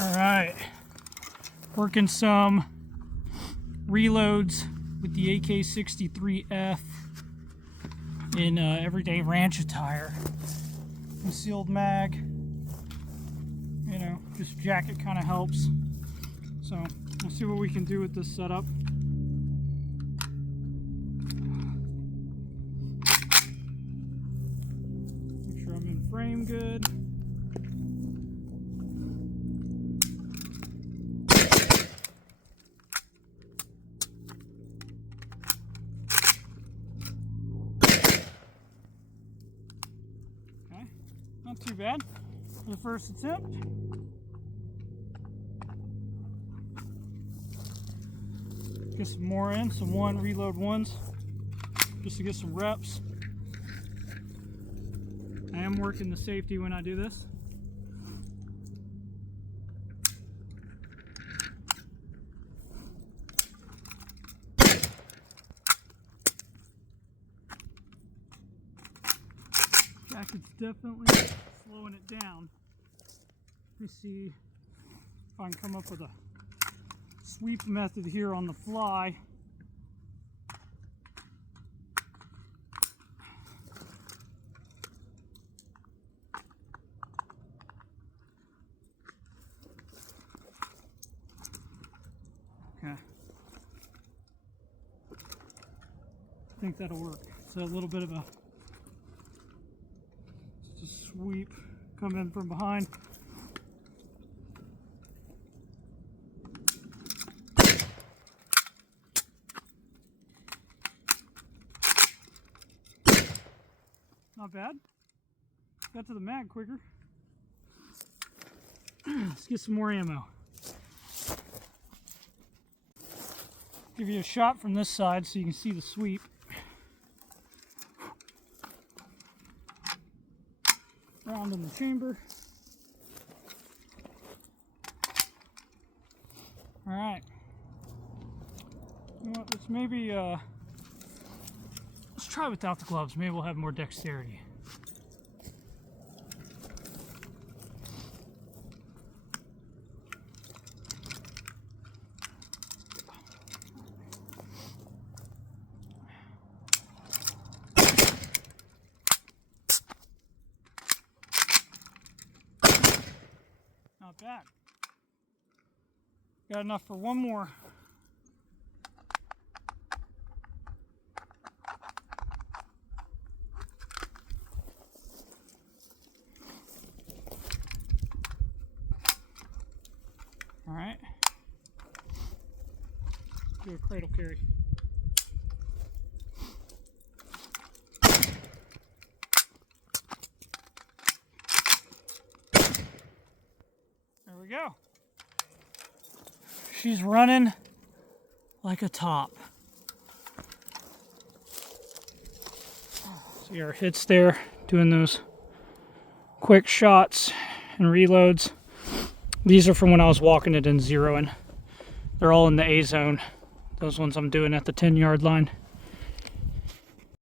All right, working some reloads with the AK63F in everyday ranch attire. Concealed mag, you know, this jacket kind of helps. So we'll see what we can do with this setup. Make sure I'm in frame good. Not too bad for the first attempt. Get some more in, some reload ones, just to get some reps. I am working the safety when I do this. Jacket's definitely slowing it down. Let me see if I can come up with a sweep method here on the fly. Okay. I think that'll work. So a little bit of a sweep, come in from behind. Not bad. Got to the mag quicker. Let's get some more ammo. Give you a shot from this side so you can see the sweep. Round in the chamber. All right. You know what, let's maybe let's try without the gloves. Maybe we'll have more dexterity. Not bad. Got enough for one more. All right. Do a cradle carry. There we go. She's running like a top. See our hits there, doing those quick shots and reloads. These are from when I was walking it and zeroing. They're all in the A zone. Those ones I'm doing at the 10-yard line.